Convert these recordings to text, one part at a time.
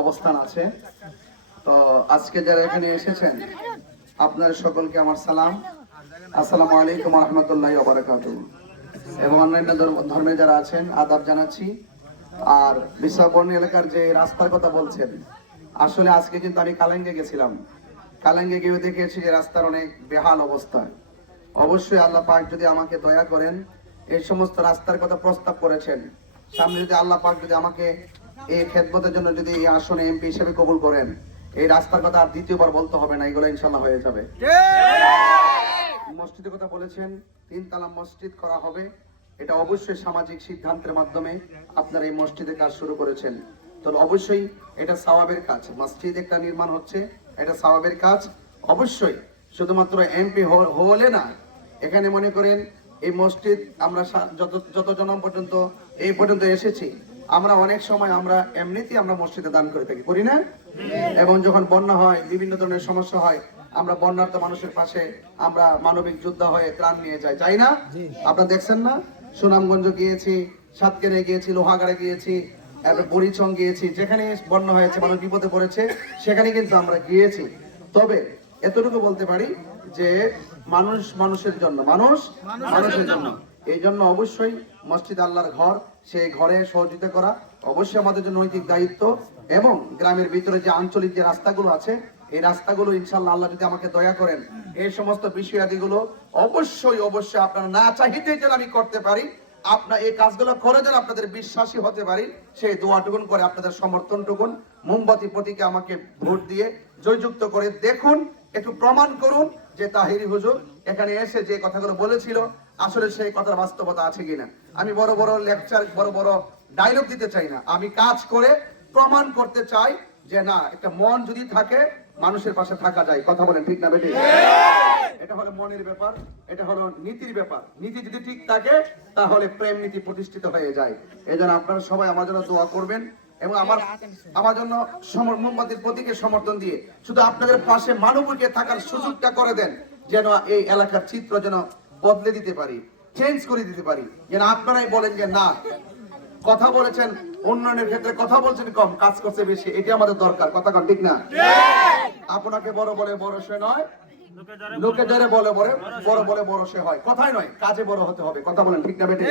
অবস্থান আছে। তো আজকে যারা এখানে এসেছেন আপনাদের সকলকে আমার সালাম, আসসালামু আলাইকুম ওয়া রাহমাতুল্লাহি ওয়া বারাকাতুহু। এবং অন্যান্য ধর্মে যারা আছেন আদাব জানাচ্ছি। আর বিশ্বাবর্ণী এলাকার যে রাস্তার কথা বলছেন, আসলে আজকে কিন্তু আমি কালেঙ্গে গেছিলাম। কালেঙ্গে গিয়ে দেখেছি যে রাস্তার অনেক বেহাল অবস্থা। অবশ্যই আল্লাহ পাক যদি আমাকে দয়া করেন, এই সমস্ত রাস্তার কথা প্রস্তাব করেছেন, সামনে যদি আল্লাহ পাক যদি আমাকে এই খেদমতের জন্য যদি এই আসনে এমপি হিসেবে কবুল করেন, এই রাস্তার কথা আর দ্বিতীয়বার বলতে হবে না, এগুলো ইনশাল্লাহ হয়ে যাবে। মসজিদের কথা বলেছেন, 3 তালা মসজিদ করা হবে। এটা অবশ্যই সামাজিক সিদ্ধান্তের মাধ্যমে আপনারা এই মসজিদের কাজ শুরু করেছেন। তো অবশ্যই এটা সওয়াবের কাজ, মসজিদ একটা নির্মাণ হচ্ছে, এটা সওয়াবের কাজ। অবশ্যই শুধুমাত্র এমপি হলে না, এখানে মনে করেন এই মসজিদ আমরা যত জনম পর্যন্ত এই পর্যন্ত এসেছি, আমরা অনেক সময় আমরা এমনিতেই আমরা মসজিদে দান করে থাকি, করি না? এবং যখন বন্যা হয়, বিভিন্ন ধরনের সমস্যা হয়, আমরা বন্যার্ত মানুষের পাশে আমরা মানবিক যোদ্ধা হয়ে ত্রাণ নিয়ে যাই না? আপনারা দেখছেন না, সুনামগঞ্জ গিয়েছি, সাতক্ষীরা গিয়েছি, লোহাগাড়ে গিয়েছি, বরিচং গিয়েছি, যেখানে বন্যা হয়েছে, মানুষ বিপদে পড়েছে, সেখানে কিন্তু আমরা গিয়েছি। তবে এতটুকু বলতে পারি যে মানুষ মানুষের জন্য, মানুষ মানুষের জন্য। এই জন্য অবশ্যই মসজিদ আল্লাহর ঘর, সেই ঘরে সহযোগিতা করা অবশ্যই আমাদের জন্য নৈতিক দায়িত্ব। এবং গ্রামের ভিতরে যে আঞ্চলিক যে রাস্তাগুলো আছে, এই রাস্তাগুলো ইনশাআল্লাহ আল্লাহ যদি আমাকে দয়া করেন, এই সমস্ত বিষয়াদিগুলো অবশ্যই অবশ্যই আপনারা না চাইতে যেন আমি করতে পারি, আপনার এই কাজগুলো করে যেন আপনাদের বিশ্বাসী হতে পারি, সেই দোয়াটুকুন করে আপনাদের সমর্থনটুকুন মোমবাতি প্রতীকে আমাকে ভোট দিয়ে জয়যুক্ত করে দেখুন, একটু প্রমাণ করুন যে তাহিরি হুজুর এখানে এসে যে কথাগুলো বলেছিল আসলে সেই কথার বাস্তবতা আছে কিনা। আমি বড় বড় লেকচার, বড় বড় ডায়লগ দিতে চাই না, আমি কাজ করে প্রমাণ করতে চাই যে না, একটা মন যদি থাকে মানুষের পাশে থাকা যায়। কথা বলেন ঠিক না বেটি? এটা হলো মনের ব্যাপার, এটা হলো নীতির ব্যাপার। নীতি যদি ঠিক থাকে তাহলে প্রেম নীতি প্রতিষ্ঠিত হয়ে যায়। এই জন্য আপনারা সবাই আমার জন্য দোয়া করবেন এবং আমার জন্য মোমবাতির প্রতীকে সমর্থন দিয়ে শুধু আপনাদের পাশে মানবিকে থাকার সুযোগটা করে দেন, যেন এই এলাকার চিত্র যেন বদলে দিতে পারি, চেঞ্জ করে দিতে পারি। যেন আপনারাই বলেন যে না, কথা বলেছেন উন্নয়নের ক্ষেত্রে, কথা বলছেন কম, কাজ করছে বেশি, এটা আমাদের দরকার। কথা কন ঠিক না? আপনাকে বড় বলে বড় সে নয়, লোকে যারা বলে বড় বলে বড় সে হয়। কথাই নয়, কাজে বড় হতে হবে। কথা বলেন ঠিক না বেটে?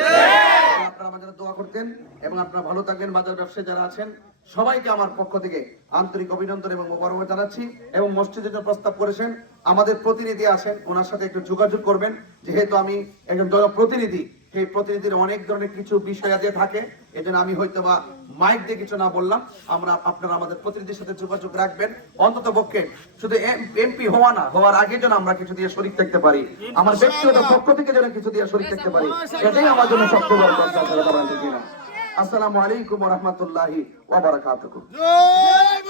আপনারা আমাদের দোয়া করতেন এবং আপনারা ভালো থাকবেন। বাজার ব্যবসায়ী যারা আছেন সবাইকে আমার পক্ষ থেকে আন্তরিক অভিনন্দন এবং মোবারকবাদ জানাচ্ছি। এবং মসজিদের জন্য প্রস্তাব করেছেন, আমাদের প্রতিনিধি আছেন, ওনার সাথে একটু যোগাযোগ করবেন। যেহেতু আমি একজন জনপ্রতিনিধি, সেই প্রতিনিধির অনেক ধরনের কিছু বিষয় দিয়ে থাকে, এজন্য আমি হয়তো বা মাইক দিয়ে কিছু না বললাম। আপনারা আমাদের প্রতিনিধির সাথে যোগাযোগ রাখবেন। অন্তত পক্ষে শুধু এমপি হওয়া না, হওয়ার আগে যেন আমরা কিছু দিয়ে শরীক থাকতে পারি, আমার ব্যক্তিগত পক্ষ থেকে যেন কিছু দিয়ে শরীক থাকতে পারি, এটাই আমার জন্য সবচেয়ে বড় কথা। আসসালামু আলাইকুম ওয়া রাহমাতুল্লাহি ওয়া বারাকাতুহু।